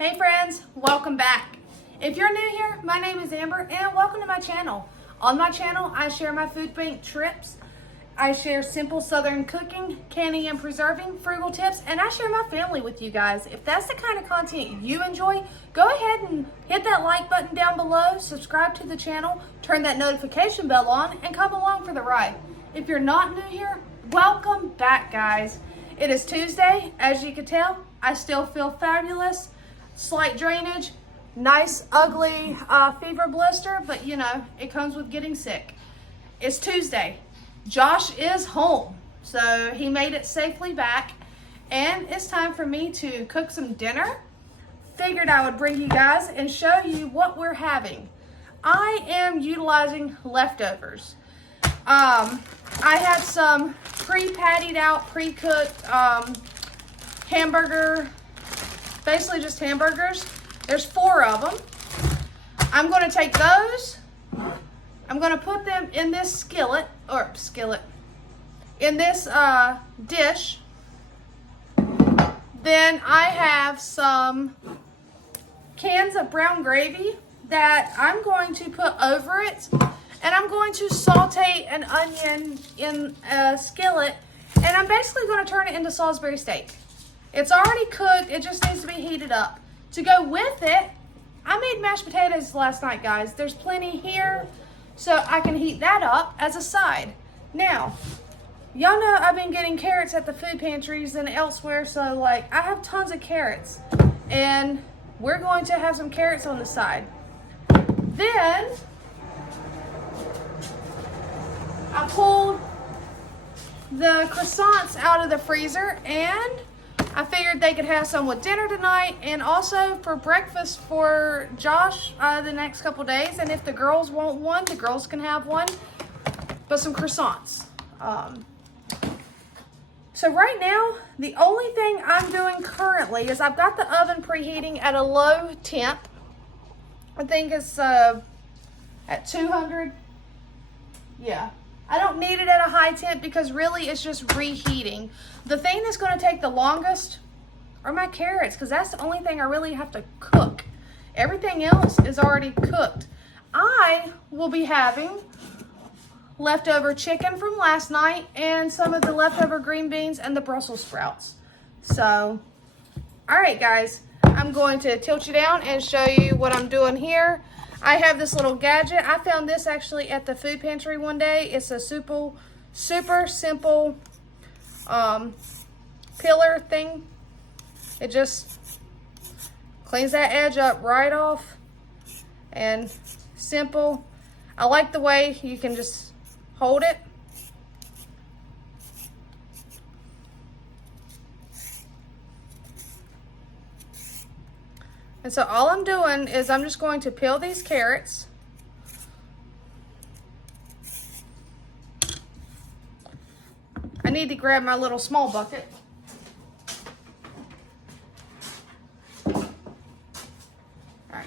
Hey friends, welcome back. If you're new here, my name is Amber and welcome to my channel. On my channel, I share my food bank trips. I share simple Southern cooking, canning and preserving, frugal tips, and I share my family with you guys. If that's the kind of content you enjoy, go ahead and hit that like button down below, subscribe to the channel, turn that notification bell on, and come along for the ride. If you're not new here, welcome back, guys. It is Tuesday. As you can tell, I still feel fabulous. Slight drainage, nice ugly fever blister, but you know, it comes with getting sick. It's Tuesday. Josh is home, so he made it safely back, and it's time for me to cook some dinner. Figured I would bring you guys and show you what we're having. I am utilizing leftovers. I had some pre-pattied out, pre-cooked hamburger, basically just hamburgers. There's 4 of them. I'm going to take those. I'm going to put them in this in this dish. Then I have some cans of brown gravy that I'm going to put over it. And I'm going to saute an onion in a skillet. And I'm basically going to turn it into Salisbury steak. It's already cooked. It just needs to be heated up. To go with it, I made mashed potatoes last night, guys. There's plenty here, so I can heat that up as a side. Now, y'all know I've been getting carrots at the food pantries and elsewhere, so like I have tons of carrots. And we're going to have some carrots on the side. Then, I pulled the croissants out of the freezer and I figured they could have some with dinner tonight and also for breakfast for Josh the next couple days. And if the girls want one, the girls can have one. But some croissants. So right now, the only thing I'm doing currently is I've got the oven preheating at a low temp. I think it's at 200. Yeah. I don't need it at a high temp because really it's just reheating. The thing that's going to take the longest are my carrots because that's the only thing I really have to cook. Everything else is already cooked. I will be having leftover chicken from last night and some of the leftover green beans and the Brussels sprouts. So, all right, guys, I'm going to tilt you down and show you what I'm doing here. I have this little gadget. I found this actually at the food pantry one day. It's a super simple peeler thing. It just cleans that edge up right off and simple. I like the way you can just hold it. And so all I'm doing is I'm just going to peel these carrots. I need to grab my little small bucket. All right,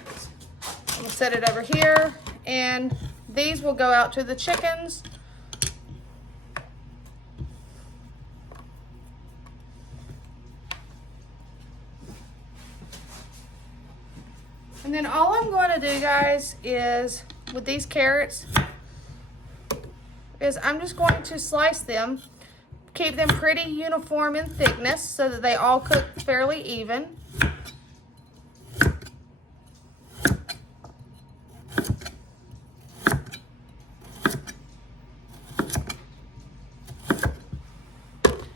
I'm gonna set it over here and these will go out to the chickens. And then all I'm going to do, guys, is with these carrots, is I'm just going to slice them, keep them pretty uniform in thickness so that they all cook fairly even.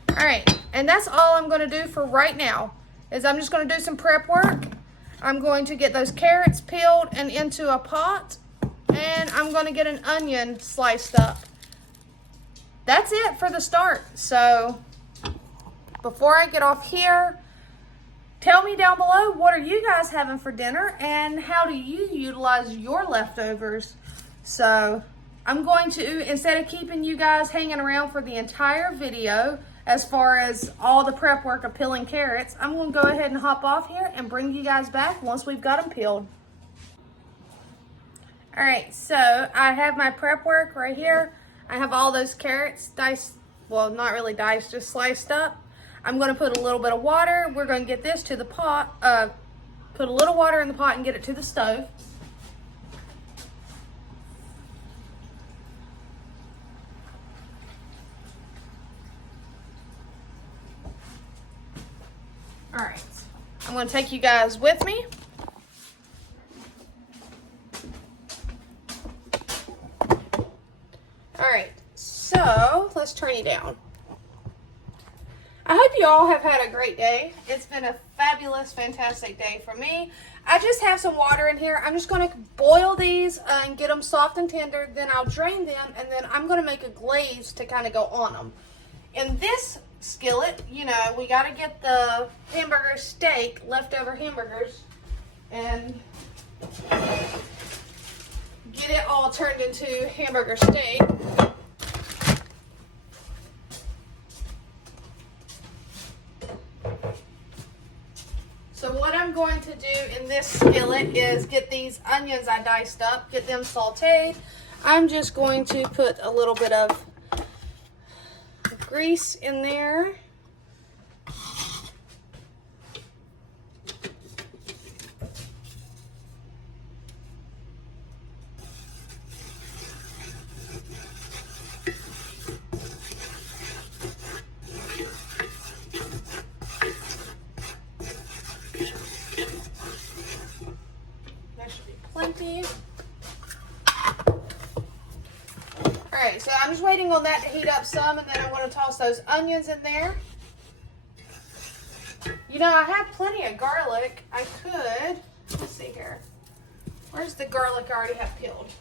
All right, and that's all I'm going to do for right now, is I'm just going to do some prep work. I'm going to get those carrots peeled and into a pot, and I'm going to get an onion sliced up. That's it for the start. So before I get off here, tell me down below, what are you guys having for dinner and how do you utilize your leftovers? So I'm going to, instead of keeping you guys hanging around for the entire video, as far as all the prep work of peeling carrots, I'm going to go ahead and hop off here and bring you guys back once we've got them peeled. All right, so I have my prep work right here. I have all those carrots diced, well, not really diced, just sliced up. I'm going to put a little bit of water. We're going to get this to the pot, Put a little water in the pot and get it to the stove. All right, I'm going to take you guys with me. All right, so let's turn you down. I hope you all have had a great day. It's been a fabulous, fantastic day for me. I just have some water in here. I'm just going to boil these and get them soft and tender. Then I'll drain them, and then I'm going to make a glaze to kind of go on them. In this skillet, you know, we got to get the hamburger steak, leftover hamburgers, and get it all turned into hamburger steak. So what I'm going to do in this skillet is get these onions I diced up, get them sauteed. I'm just going to put a little bit of grease in there. That should be plenty. Alright, so I'm just waiting on that to heat up some, and then I'm going to toss those onions in there. You know, I have plenty of garlic. I could, let's see here. Where's the garlic I already have peeled?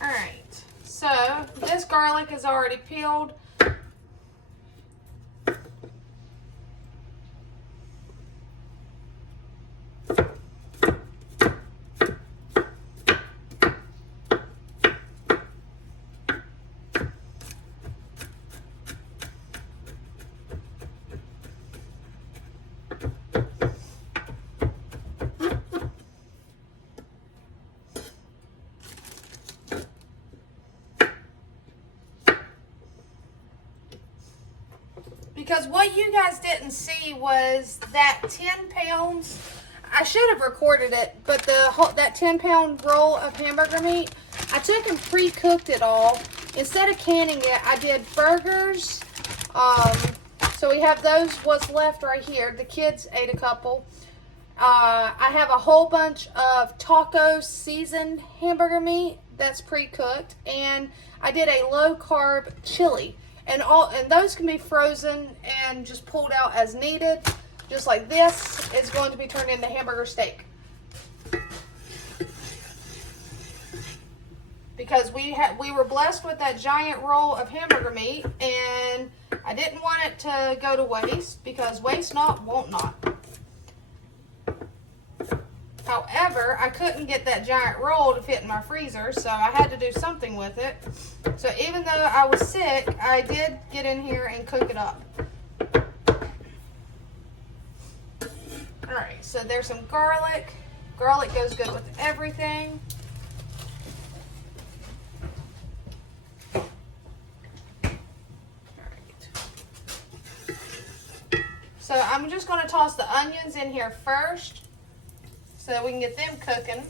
Alright, so this garlic is already peeled. Because what you guys didn't see was that 10 pounds, I should have recorded it, but that 10-pound roll of hamburger meat, I took and pre-cooked it all. Instead of canning it, I did burgers. So we have those, what's left right here. The kids ate a couple. I have a whole bunch of taco seasoned hamburger meat that's pre-cooked. And I did a low-carb chili. And those can be frozen and just pulled out as needed. Just like this is going to be turned into hamburger steak. Because we were blessed with that giant roll of hamburger meat, and I didn't want it to go to waste, because waste not, won't not. However, I couldn't get that giant roll to fit in my freezer, so I had to do something with it. So even though I was sick, I did get in here and cook it up. Alright, so there's some garlic. Garlic goes good with everything. So I'm just going to toss the onions in here first, so we can get them cooking.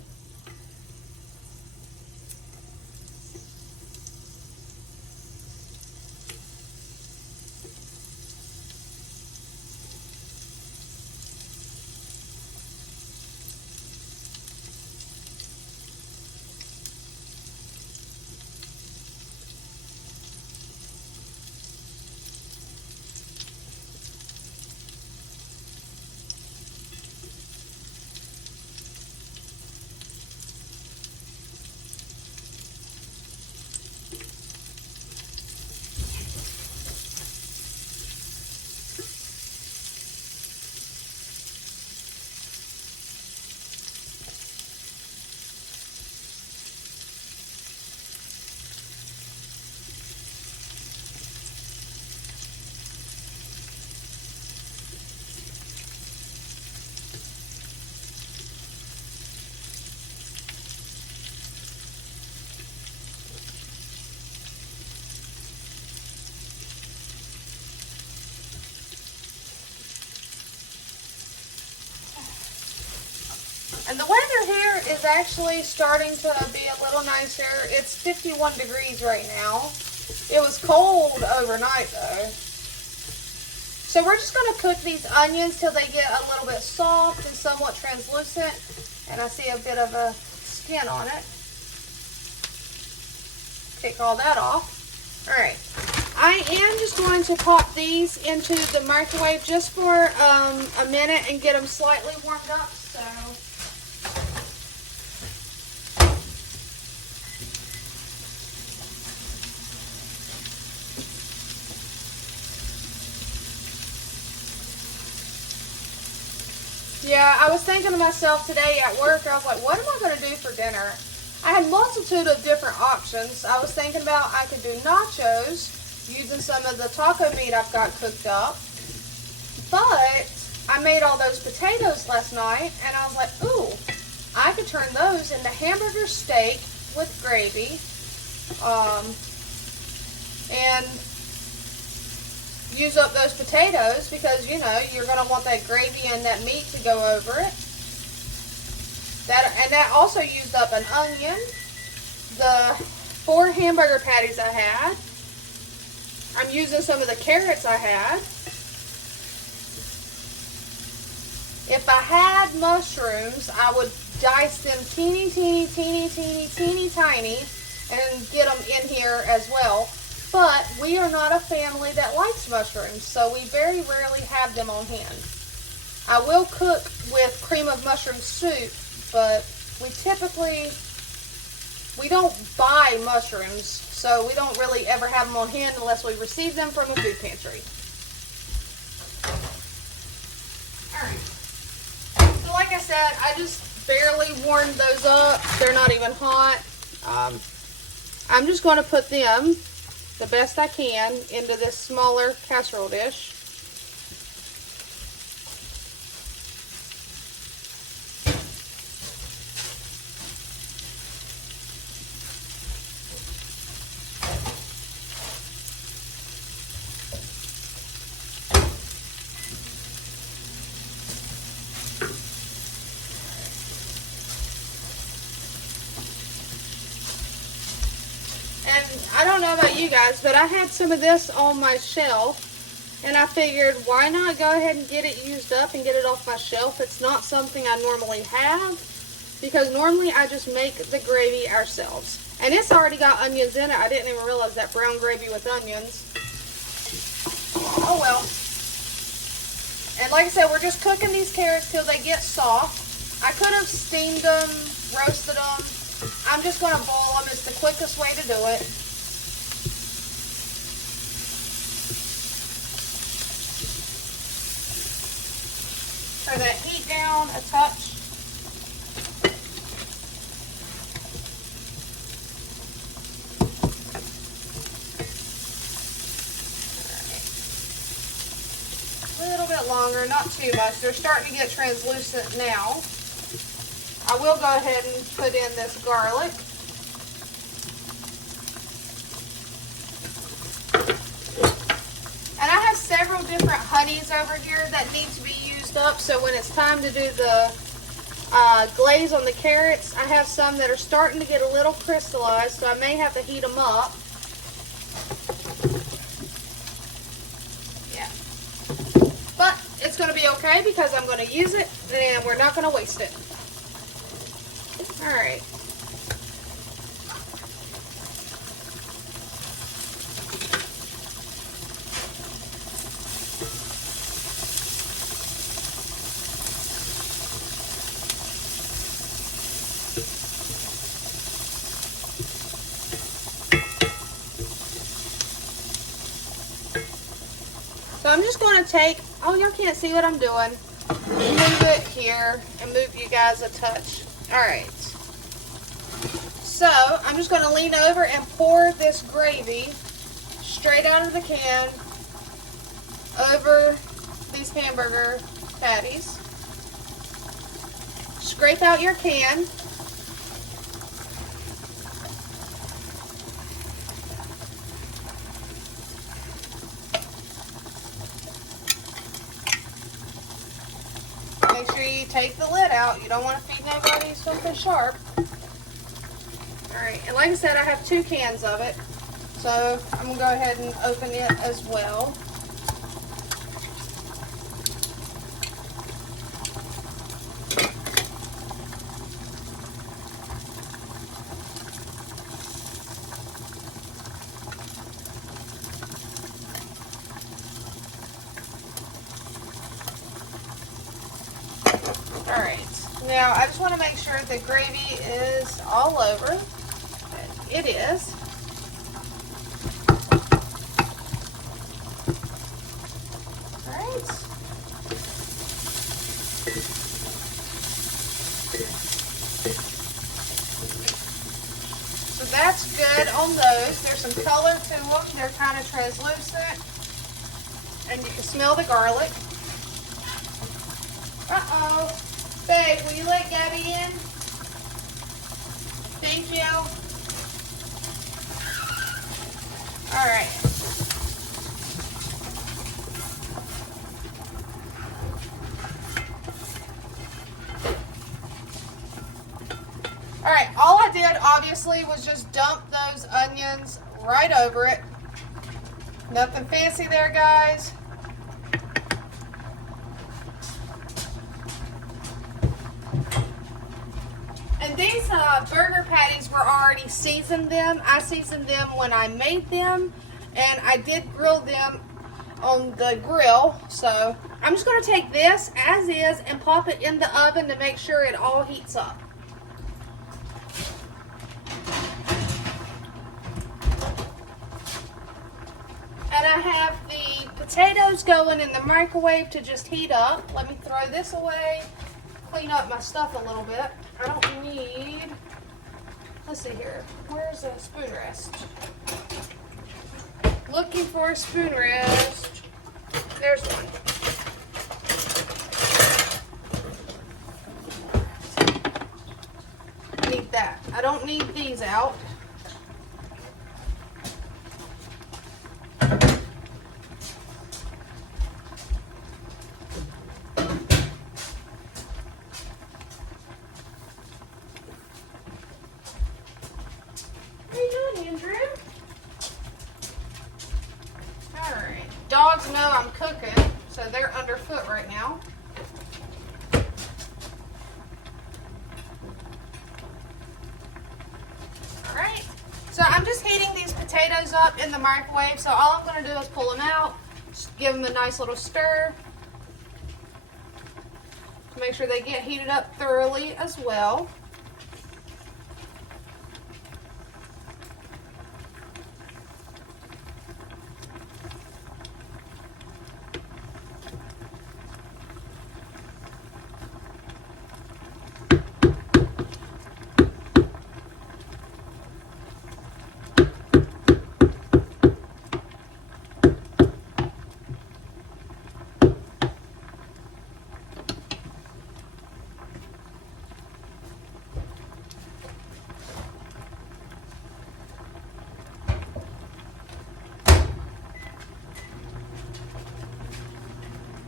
is actually starting to be a little nicer. It's 51 degrees right now. It was cold overnight though. So we're just going to cook these onions till they get a little bit soft and somewhat translucent. And I see a bit of a skin on it. Take all that off. Alright. I am just going to pop these into the microwave just for a minute and get them slightly warmed up. So yeah, I was thinking to myself today at work, I was like, what am I going to do for dinner? I had a multitude of different options. I was thinking about I could do nachos using some of the taco meat I've got cooked up. But I made all those potatoes last night and I was like, ooh, I could turn those into hamburger steak with gravy. And use up those potatoes because, you know, you're going to want that gravy and that meat to go over it. That also used up an onion, the 4 hamburger patties I had. I'm using some of the carrots I had. If I had mushrooms, I would dice them teeny tiny and get them in here as well. But we are not a family that likes mushrooms, so we very rarely have them on hand. I will cook with cream of mushroom soup, but we don't buy mushrooms, so we don't really ever have them on hand unless we receive them from a food pantry. Alright, so like I said, I just barely warmed those up. They're not even hot. I'm just going to put them the best I can into this smaller casserole dish. And I don't know about you guys, but I had some of this on my shelf, and I figured why not go ahead and get it used up and get it off my shelf. It's not something I normally have, because normally I just make the gravy ourselves. And it's already got onions in it. I didn't even realize that brown gravy with onions. Oh well. And like I said, we're just cooking these carrots till they get soft. I could have steamed them, roasted them. I'm just going to boil them. It's the quickest way to do it. Turn that heat down a touch. A little bit longer, not too much. They're starting to get translucent now. I will go ahead and put in this garlic. And I have several different honeys over here that need to be used up, so when it's time to do the glaze on the carrots, I have some that are starting to get a little crystallized, so I may have to heat them up. Yeah. But it's going to be okay because I'm going to use it and we're not going to waste it. Alright. So I'm just going to take, oh, y'all can't see what I'm doing. Move it here and move you guys a touch. Alright. So, I'm just going to lean over and pour this gravy straight out of the can over these hamburger patties. Scrape out your can. Make sure you take the lid out. You don't want to feed nobody something sharp. Alright, and like I said, I have 2 cans of it. So I'm going to go ahead and open it as well. Alright, now I just want to make sure the gravy is all over. It is. Alright. So that's good on those. There's some color to them. They're kind of translucent. And you can smell the garlic. Uh-oh. Babe, will you let Gabby in? Thank you. Alright. Alright, all I did obviously was just dump those onions right over it. Nothing fancy there, guys. And these burger patties were already seasoned them. I seasoned them when I made them, and I did grill them on the grill. So I'm just going to take this as is and pop it in the oven to make sure it all heats up. And I have the potatoes going in the microwave to just heat up. Let me throw this away, clean up my stuff a little bit. I don't need, let's see here, where's a spoon rest? Looking for a spoon rest. There's one. I need that. I don't need these out. Dogs know I'm cooking, so they're underfoot right now. Alright, so I'm just heating these potatoes up in the microwave, so all I'm going to do is pull them out, just give them a nice little stir to make sure they get heated up thoroughly as well.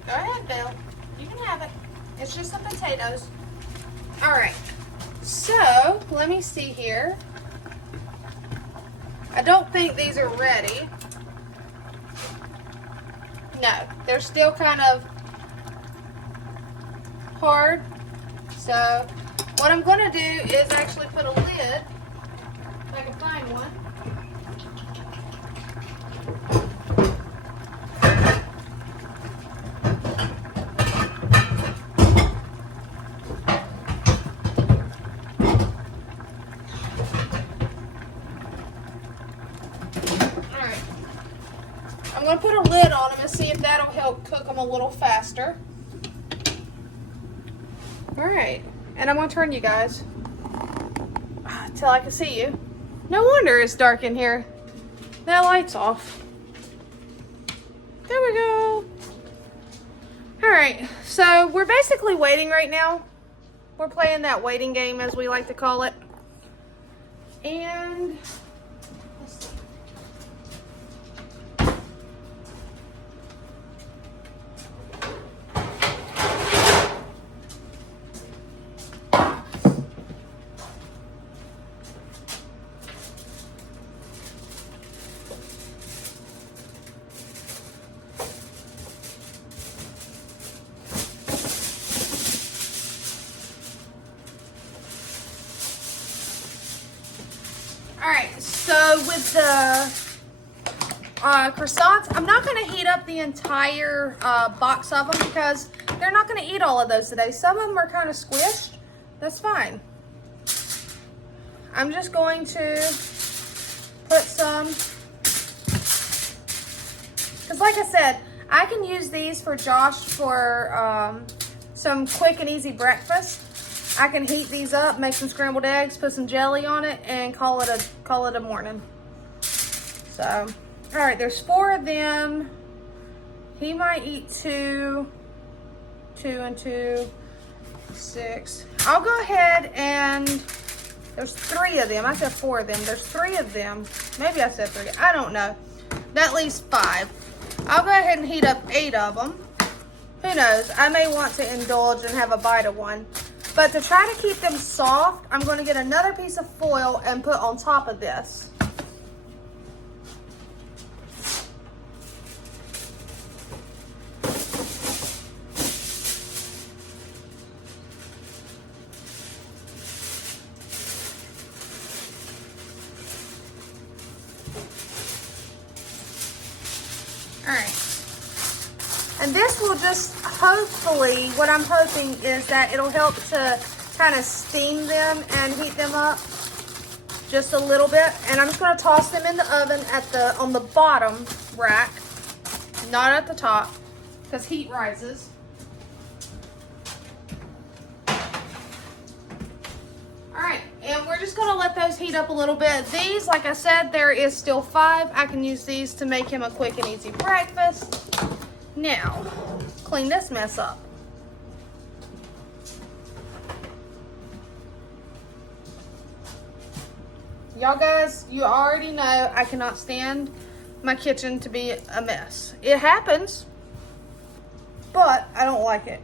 Go ahead, Bill. You can have it. It's just the potatoes. Alright. So, let me see here. I don't think these are ready. No, they're still kind of hard. So, what I'm going to do is actually put a lid, if I can find one. I'm going to put a lid on them and see if that'll help cook them a little faster. Alright, and I'm going to turn you guys until I can see you. No wonder it's dark in here. That light's off. There we go. Alright, so we're basically waiting right now. We're playing that waiting game, as we like to call it. And let's see. with the croissants, I'm not going to heat up the entire box of them because they're not going to eat all of those today. Some of them are kind of squished. That's fine. I'm just going to put some, because like I said, I can use these for Josh for some quick and easy breakfast. I can heat these up, make some scrambled eggs, put some jelly on it, and call it a morning. So, all right, there's 4 of them. He might eat 2 and 2, 6. I'll go ahead and there's 3 of them. I said 4 of them. There's 3 of them. Maybe I said 3. I don't know. That leaves 5. I'll go ahead and heat up 8 of them. Who knows? I may want to indulge and have a bite of one. But to try to keep them soft, I'm going to get another piece of foil and put on top of this. And this will just hopefully, what I'm hoping is that it'll help to kind of steam them and heat them up just a little bit. And I'm just going to toss them in the oven on the bottom rack, not at the top, because heat rises. Alright, and we're just going to let those heat up a little bit. These, like I said, there is still 5. I can use these to make him a quick and easy breakfast. Now, clean this mess up. Y'all guys, you already know I cannot stand my kitchen to be a mess. It happens, but I don't like it.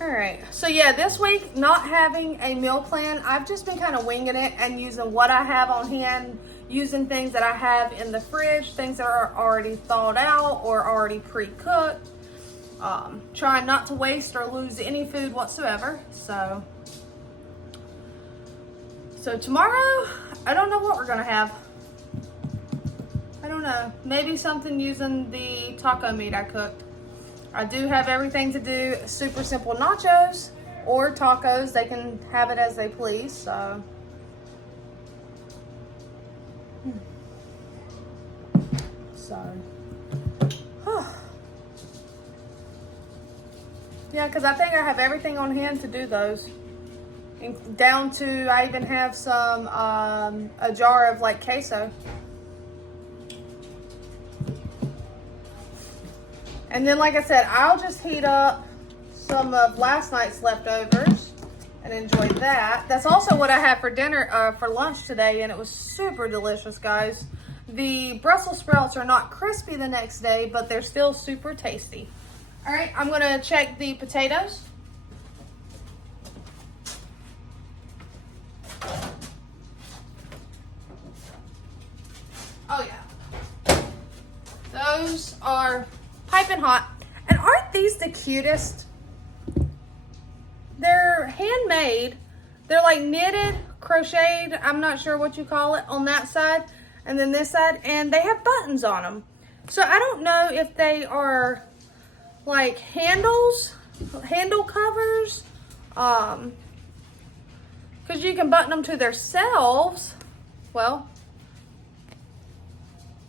Alright, so yeah, this week, not having a meal plan, I've just been kind of winging it and using what I have on hand, using things that I have in the fridge, things that are already thawed out or already pre-cooked, trying not to waste or lose any food whatsoever. So tomorrow, I don't know what we're going to have. I don't know, maybe something using the taco meat I cooked. I do have everything to do super simple nachos or tacos. They can have it as they please, so. Sorry. Yeah, because I think I have everything on hand to do those. Down to, I even have some, a jar of like queso. And then, like I said, I'll just heat up some of last night's leftovers and enjoy that. That's also what I had for dinner, for lunch today, and it was super delicious, guys. The Brussels sprouts are not crispy the next day, but they're still super tasty. All right, I'm gonna check the potatoes. Oh yeah, those are piping hot. And aren't these the cutest? They're handmade. They're like knitted, crocheted, I'm not sure what you call it, on that side and then this side, and they have buttons on them. So I don't know if they are like handle covers, because you can button them to themselves, well,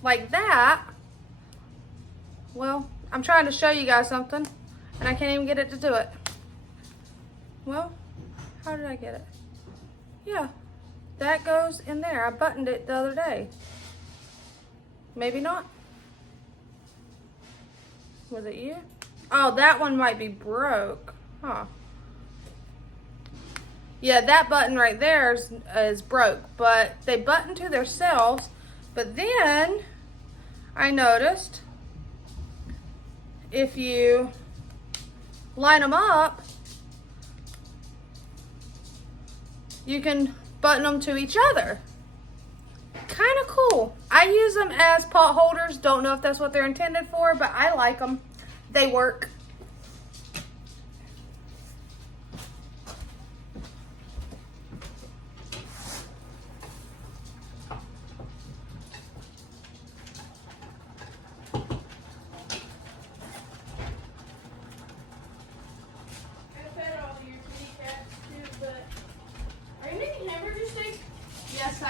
like that. Well, I'm trying to show you guys something, and I can't even get it to do it. Well, how did I get it? Yeah, that goes in there. I buttoned it the other day. Maybe not. Was it you? Oh, that one might be broke. Huh. Yeah, that button right there is broke, but they button to themselves. But then I noticed if you line them up, you can button them to each other. Kind of cool. I use them as pot holders. Don't know if that's what they're intended for, but I like them. They work.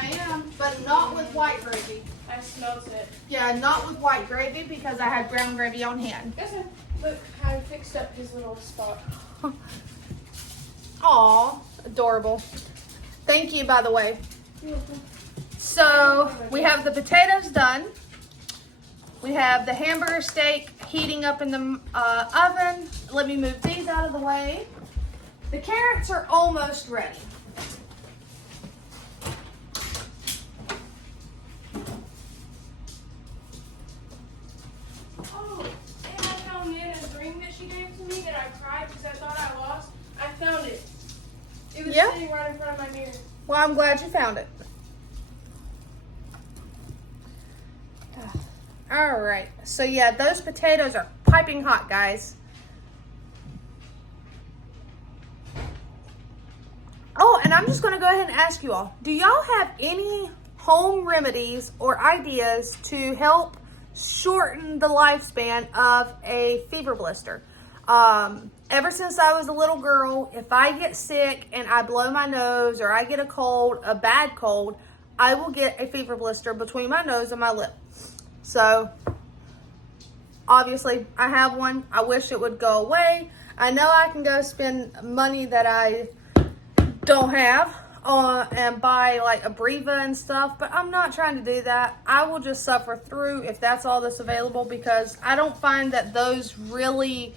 I am, but not with white gravy. I smelled it. Yeah, not with white gravy because I had brown gravy on hand. Okay. Look how I fixed up his little spot. Aw, adorable. Thank you, by the way. You're welcome. So we have the potatoes done. We have the hamburger steak heating up in the oven. Let me move these out of the way. The carrots are almost ready. Oh, and I found Nana's ring that she gave to me that I cried because I thought I lost. I found it. It was Yeah? sitting right in front of my mirror. Well, I'm glad you found it. All right, so yeah, those potatoes are piping hot, guys. Oh, and I'm just gonna go ahead and ask you all, do y'all have any home remedies or ideas to help shorten the lifespan of a fever blister? Ever since I was a little girl, if I get sick and I blow my nose or I get a cold, a bad cold, I will get a fever blister between my nose and my lip. So, obviously, I have one. I wish it would go away. I know I can go spend money that I don't have and buy like Abreva and stuff, but I'm not trying to do that. I will just suffer through if that's all that's available because I don't find that those really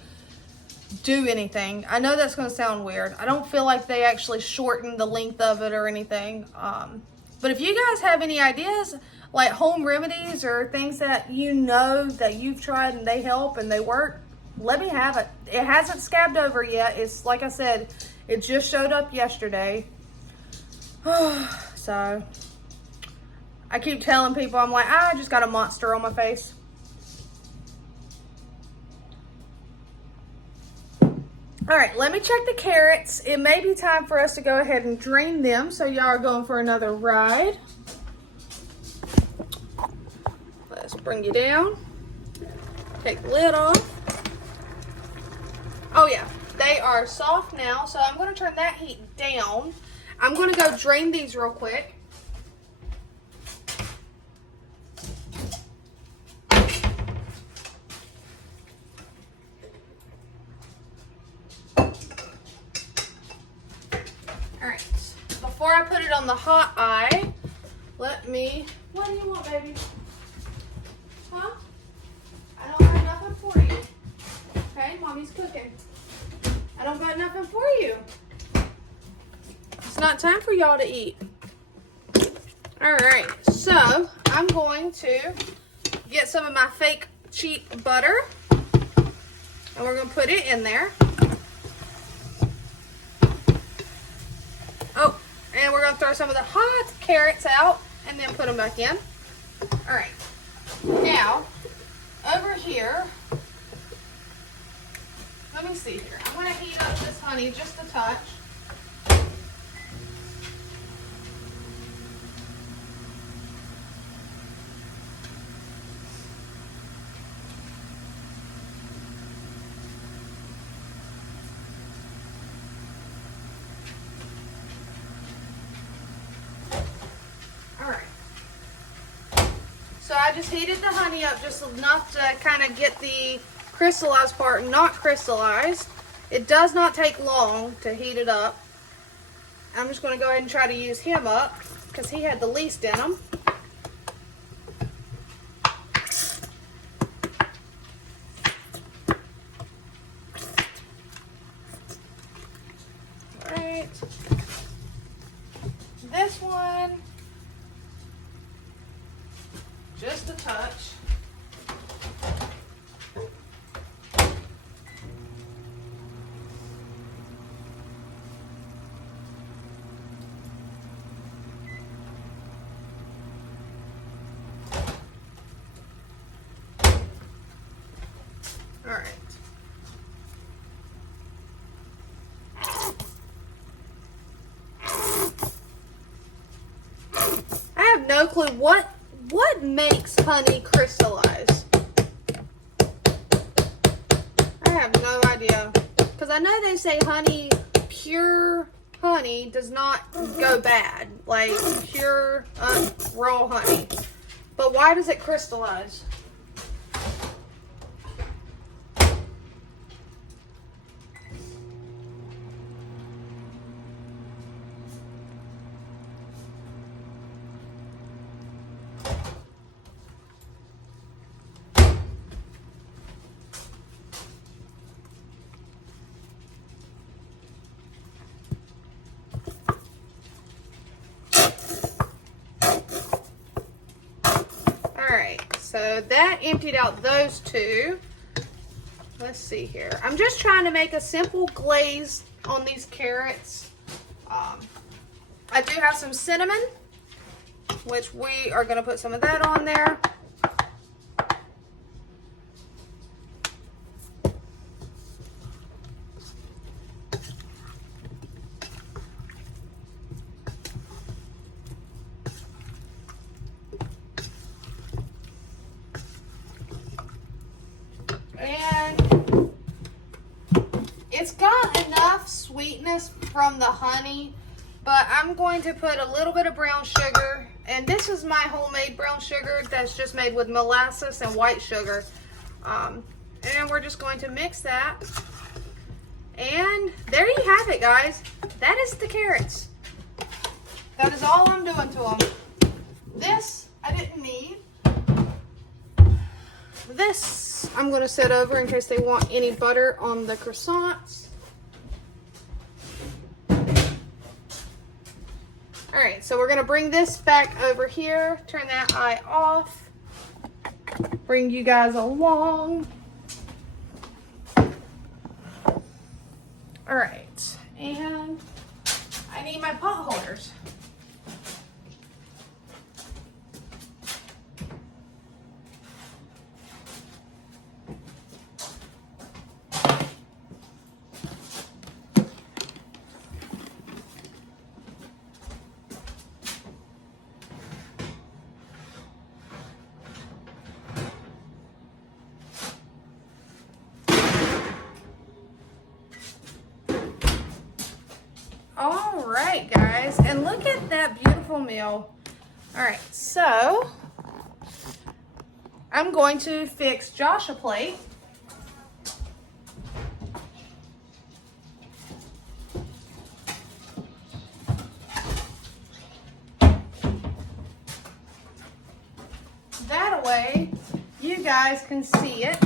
do anything. I know that's going to sound weird. I don't feel like they actually shorten the length of it or anything. But if you guys have any ideas, like home remedies or things that you know that you've tried and they help and they work, let me have it. It hasn't scabbed over yet. It's like I said, it just showed up yesterday. So I keep telling people, I'm like, I just got a monster on my face. All right, let me check the carrots. It may be time for us to go ahead and drain them, so y'all are going for another ride. Let's bring you down. Take the lid off. Oh yeah, they are soft now, so I'm gonna turn that heat down. I'm gonna go drain these real quick. Alright, before I put it on the hot eye, let me, what do you want, baby? Huh? I don't have nothing for you. Okay, mommy's cooking. I don't got nothing for you. It's not time for y'all to eat. Alright, so I'm going to get some of my fake cheap butter. And we're going to put it in there. Oh, and we're going to throw some of the hot carrots out and then put them back in. Alright, now over here, let me see here. I'm going to heat up this honey just a touch. So I just heated the honey up just enough to kind of get the crystallized part not crystallized. It does not take long to heat it up. I'm just going to go ahead and try to use him up because he had the least in him. Alright. This one, just a touch. All right. I have no clue what makes honey crystallize. I have no idea. Because I know they say honey, pure honey does not go bad, like pure raw honey. But why does it crystallize? So that emptied out those two. Let's see here. I'm just trying to make a simple glaze on these carrots. I do have some cinnamon, which we are going to put some of that on there. And it's got enough sweetness from the honey, but I'm going to put a little bit of brown sugar, and this is my homemade brown sugar that's just made with molasses and white sugar. And we're just going to mix that, and there you have it, guys. That is the carrots. That is all I'm doing to them. This I didn't need. This I'm going to set over in case they want any butter on the croissants. Alright, so we're going to bring this back over here. Turn that eye off. Bring you guys along. Alright, and I need my pot holders. All right, guys, and look at that beautiful meal. All right, so I'm going to fix Josh a plate. That way, you guys can see it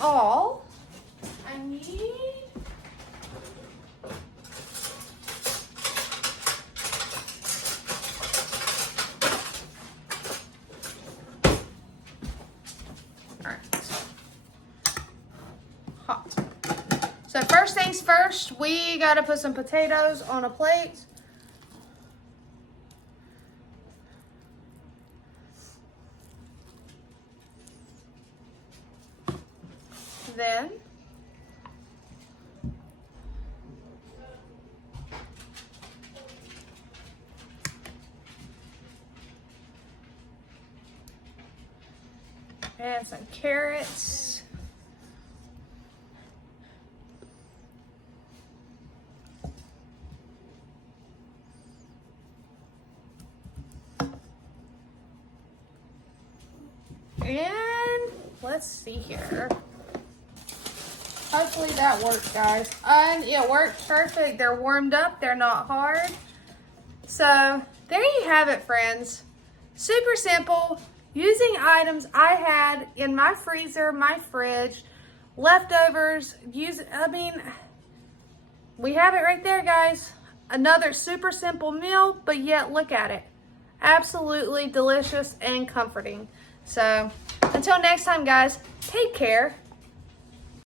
all. I need hot. So first things first, we gotta put some potatoes on a plate. Then add some carrots. And let's see here. Hopefully that works, guys. And it worked perfect. They're warmed up. They're not hard. So there you have it, friends. Super simple. Using items I had in my freezer, my fridge, leftovers. We have it right there, guys. Another super simple meal, but yet look at it. Absolutely delicious and comforting. So until next time, guys, take care.